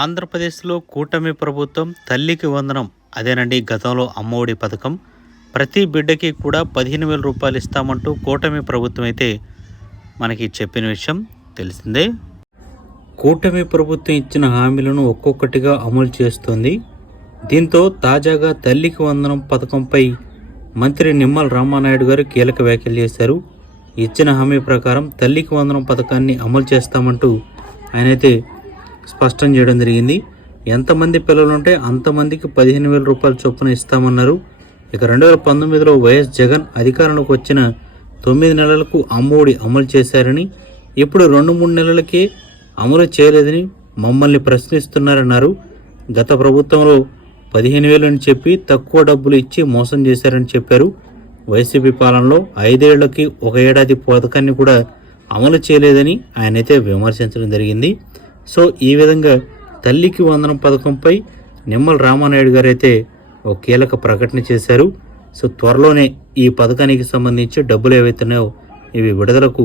ఆంధ్రప్రదేశ్లో కూటమి ప్రభుత్వం తల్లికి వందనం. అదేనండి గతంలో అమ్మఒడి పథకం. ప్రతి బిడ్డకి కూడా పదిహేను వేల రూపాయలు ఇస్తామంటూ కూటమి ప్రభుత్వం అయితే మనకి చెప్పిన విషయం తెలిసిందే. కూటమి ప్రభుత్వం ఇచ్చిన హామీలను ఒక్కొక్కటిగా అమలు చేస్తోంది. దీంతో తాజాగా తల్లికి వందనం పథకంపై మంత్రి నిమ్మల రామానాయుడు గారు కీలక వ్యాఖ్యలు చేశారు. ఇచ్చిన హామీ ప్రకారం తల్లికి వందనం పథకాన్ని అమలు చేస్తామంటూ ఆయనైతే స్పష్టం చేయడం జరిగింది. ఎంతమంది పిల్లలు ఉంటే అంతమందికి పదిహేను వేల రూపాయల చొప్పున ఇస్తామన్నారు. ఇక రెండు వేల పంతొమ్మిదిలో వైఎస్ జగన్ అధికారంలోకి వచ్చిన తొమ్మిది నెలలకు అమ్మఒడి అమలు చేశారని ఇప్పుడు రెండు మూడు నెలలకే అమలు చేయలేదని మమ్మల్ని ప్రశ్నిస్తున్నారన్నారు. గత ప్రభుత్వంలో పదిహేను వేలు అని చెప్పి తక్కువ డబ్బులు ఇచ్చి మోసం చేశారని చెప్పారు. వైసీపీ పాలనలో ఐదేళ్ళకి ఒక ఏడాది పథకాన్ని కూడా అమలు చేయలేదని ఆయనైతే విమర్శించడం జరిగింది. సో ఈ విధంగా తల్లికి వందనం పథకంపై నిమ్మల రామానాయుడు గారు అయితే ఒక కీలక ప్రకటన చేశారు. సో త్వరలోనే ఈ పథకానికి సంబంధించి డబ్బులు ఏవైతున్నాయో ఇవి విడుదలకు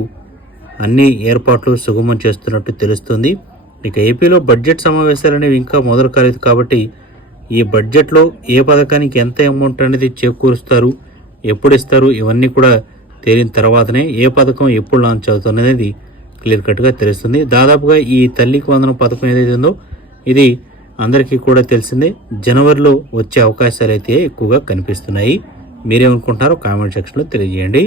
అన్ని ఏర్పాట్లు సుగమం చేస్తున్నట్టు తెలుస్తుంది. ఇక ఏపీలో బడ్జెట్ సమావేశాలు అనేవి ఇంకా మొదలు కాలేదు కాబట్టి ఈ బడ్జెట్లో ఏ పథకానికి ఎంత అమౌంట్ అనేది చేకూరుస్తారు ఎప్పుడు ఇస్తారు ఇవన్నీ కూడా తేలిన తర్వాతనే ఏ పథకం ఎప్పుడు లాంచ్ అవుతుంది అనేది క్లియర్ కట్గా తెలుస్తుంది. దాదాపుగా ఈ తల్లికి వందనం పథకం ఏదైతే ఉందో ఇది అందరికీ కూడా తెలిసిందే. జనవరిలో వచ్చే అవకాశాలు అయితే ఎక్కువగా కనిపిస్తున్నాయి. మీరేమనుకుంటున్నారో కామెంట్ సెక్షన్లో తెలియజేయండి.